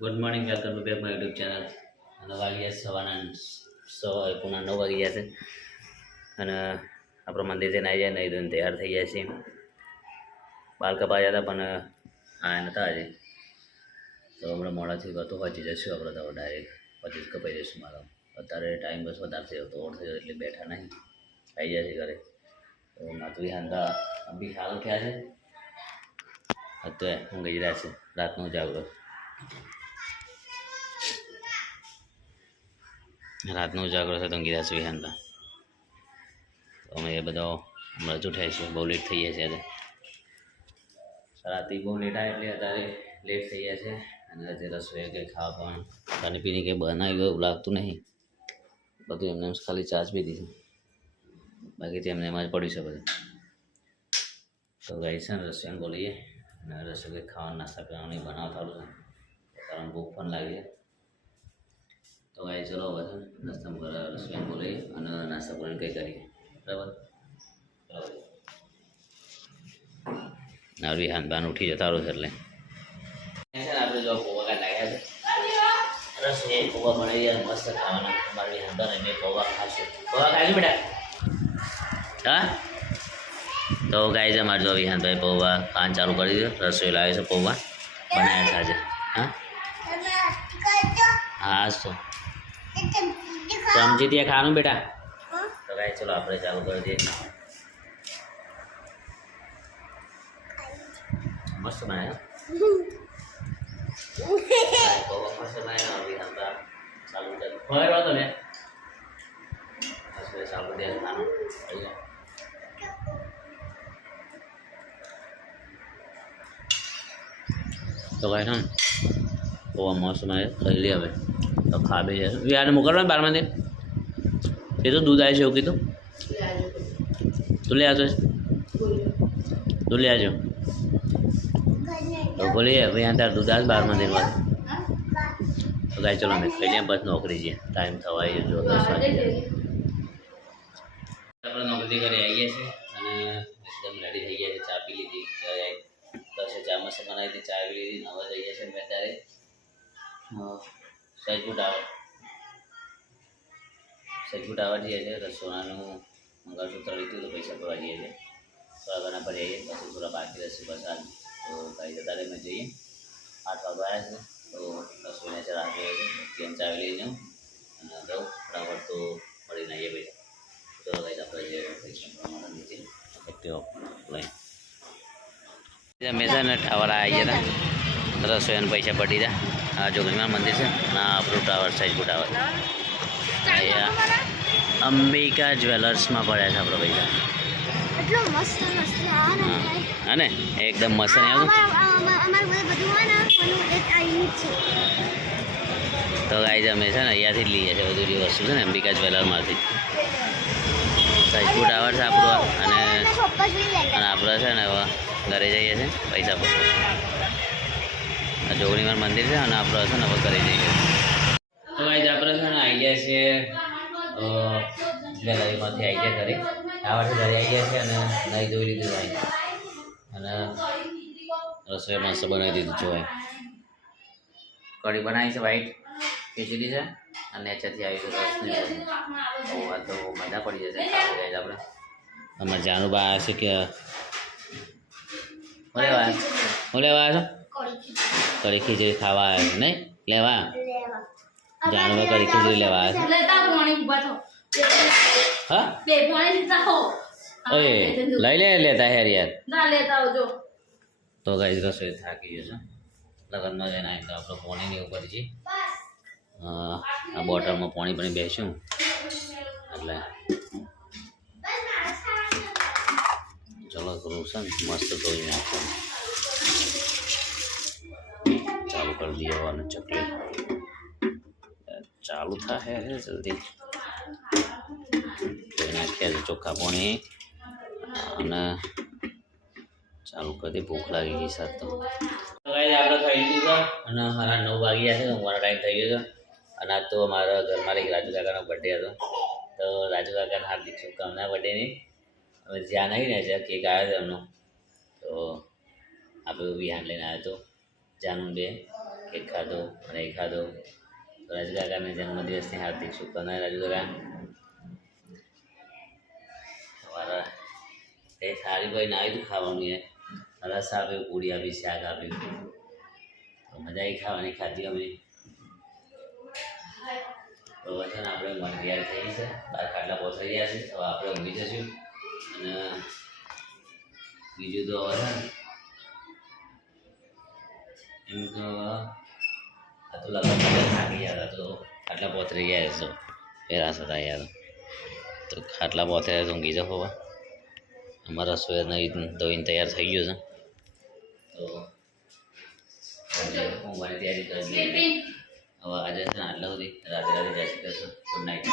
Good morning, welcome to back my YouTube channel. અને વાગ્યા સવારના 9 વાગી ગયા છે અને આપણો મંદિરથી આવી જાય નહીં ધોઈને તૈયાર થઈ જાય છે. બાલ કપા હતા પણ આ નહોતા આજે, તો હમણાં મોડાથી ગતો પહોંચી જઈશું આપણે તો ડાયરેક્ટ પછી જ કપાઈ જઈશું. મારો અત્યારે ટાઈમ બસ વધારે થયો તો ઓર થયો એટલે બેઠા નહીં, આવી જાય છે ઘરે. તો માતુરી હાંધા બી સારું થયા છે. અત્યારે ઊંઘી જ રહ્યા છે, રાતનો જાગરો છે તો ઊંઘી રહ્યા છે વિહાનતા. તો અમે એ બધો હમણાં જ ઉઠાય છે, બહુ લેટ થઈ ગયા છે. આજે રાતે બહુ લેટ આવે એટલે અત્યારે લેટ થઈ ગયા છે. અને આજે રસોઈ કંઈ ખાવા પણ પાણી પીને કંઈ બનાવી ગયું એવું લાગતું નહીં. બધું એમને ખાલી ચાર્જ પી દીધું, બાકી તેમને એમાં જ પડ્યું છે બધું. તો ગાઈ છે ને રસોઈ બોલીએ અને રસોઈ કંઈક ખાવાનું નાસ્તા કરવાનું બનાવતા આવડું છે કારણ ભૂખ પણ લાગી છે. તો ગાઈ ચલો હવે નાસ્તા રસોઈ બોલીએ અને નાસ્તા કરીને કંઈ કરીએ, બરાબર? આવી હાંબાન ઉઠી જતા રહો છે એટલે આપણે જો પૌવા કાઢ લાગ્યા છે. રસોઈ પૌવા મળી જાય મસ્ત ખાવાના. અમારી હાંબા ને પૌવા ખાશે. પૌવા ખાઈ બેટા, હા? તો ગાઈ છે અમારે જો વિહાનભાઈ પૌવા ખાવાનું ચાલુ કરી દીધું. રસોઈ લાવે છે, પૌવા બનાવ્યા છે આજે. હા તો સમજી ત્યાં ખાવાનું બેટા. તો ગાઈ ચલો આપણે ચાલુ કરી દઈએ. મસ્ત બનાવ્યા પૌવા, મસ્ત બનાવ્યા. વિહાનભાઈ ચાલુ કરી ફરેલો હતો ને રસોઈ ચાલુ દે ખાવાનું. તો કાંઈ છે ને બહુ મસ્ત મને ખાઈ લે. હવે તો ખાબે છે યાર મોકલવા ને બારમાંથી. એ તો દૂધ આવે છે એવું કીધું. તું લે આવતો તું લે આવજો. તો બોલીએ ભાઈ તાર દૂધ આવે બારમાંથી. તો કાંઈ ચલો અમે ખાઈ લઈએ, બસ નોકરી જઈએ. ટાઈમ થવા જો 10 વાગે આપણે નોકરી કરી આવી ગયા છે અને એકદમ રેડી થઈ ગયા છે. ચા પી લીધી, ચા મસ્ત બનાવી હતી, ચા પી લીધી. હવે જઈએ છે મેં અત્યારે સજપુર ટાવર જઈએ છીએ. રસોડાનું મંગળસૂત્ર લીધું તો પૈસા ભરવા જઈએ છીએ. થોડા ઘણા ભરી આવીએ, પછી થોડા બાકી રહેશે બસ હાલ. તો કાંઈ જતા અમે જઈએ. 8 વાગે આવ્યા છે તો રસોઈને રાહ જોઈએ છે. ત્યાં ચાવી લઈ જાઉં અને દઉં ફટાફટ તો મળીને આવીએ ભાઈ. તો કાંઈ આપણે જે પૈસા પ્રમાણે નીચે લઈ અમે છે ને ટાવર આવી ગયા હતા. રસોઈના પૈસા પડી ગયા. આ જોગણીમાં મંદિર છે ના આપણું ટાવર સજપુર ટાવર. અહીંયા અંબિકા જ્વેલર્સમાં પડ્યા છે આપણો પૈસા. હા ને એકદમ મસ્ત નહીં આવતું. તો ગાઈ અમે છે ને અહીંયાથી જ લઈએ છીએ બધું જે વસ્તુ છે ને અંબિકા જ્વેલરમાંથી. સજપુર ટાવર છે આપણું અને આપણે છે ને હવે ઘરે જઈએ છીએ પૈસા પર. જોગણીમાં મંદિર છે અને આપણે છે ને હવે ઘરે જઈએ. તો ભાઈ આપણે છે ને આવી ગયા છીએ જ્વેલરીમાંથી આવી ગયા ઘરે. ટાવરથી ઘરે આવી ગયા છે અને નહીં ધોઈ લીધું ભાઈ અને રસોઈ મસ્ત બનાવી દીધું છે ભાઈ. કઢી બનાવી છે, વ્હાઈટ ખીચડી છે અને નેચરથી આવી છે તો મજા પડી જશે. આપણે અમારે જાનું બા છે કે લેવા છો કઢી ખીચડી ખાવા આવે છે નહીં લેવા. જાનવા કઢી ખીચડી લેવા આવે છે. હા ઓય લઈ લેતા યાર યાર. તો ગાઈસ રસોઈ થાકી ગયો છે. લગ્નમાં જઈને આવી તો આપણે પાણીની ઉપર છીએ. આ બોટલમાં પાણી પણ બેસ્યું એટલે ચલો થોડું છે ને મસ્ત ધોઈ નાખવાનું ચાલુ કરી દઈએ. અને ચકલી ચાલુ થાય જલ્દી ધોઈ નાખ્યા છે ચોખ્ખા પાણી અને ચાલુ કરી દે. ભૂખ લાગી ગઈ સાત તો આપણે ખાઈ લીધું છે અને મારા 9 વાગ્યા છે. મારો ટાઈમ થઈ ગયો છે અને આજ તો મારા ઘરમાં એક રાજુ કાકાનો બર્થડે હતો. તો રાજુ કાકાને હાર્દિક શુભકામના બર્થડેની. હવે જ્યાં નહીં ને જ્યાં કેક આવ્યો હતો એમનો, તો આપણે વિહાન લઈને આવ્યો હતો જાનું બે કેક ખાધો અને એ ખાધો. રાજુ કાકાને જન્મદિવસની હાર્દિક શુભકામનાઓ રાજુ કાકા. તમારા તે સારી ભાઈ ના આવ્યું ખાવાનું યાર, રસ આપ્યો, પૂરી આપી, શાક આપ્યું, તો મજા આવી ખાવાની. ખાધી અમે તો છે ને આપણે મન તૈયાર થઈ છે, બાર ખાટલા પહોંચાઈ રહ્યા છે. હવે આપણે ઊંઘી જશું. અને બીજું તો હવે એમ તો આ તો લગન થાકી ગયા હતા, તો ખાટલા પહોંચી ગયા છો પેલા હતા યાર. તો ખાટલા પહોંચ્યા તો ઊંઘી જાઓ. હવે અમારા રસોઈ નહીં ધોઈને તૈયાર થઈ ગયો છે, તો ઊંઘવાની તૈયારી કરી દઈએ. હવે આજે છે ને આટલા સુધી. રાધે રાધે, જય શ્રી કૃષ્ણ, ગુડ નાઇટ.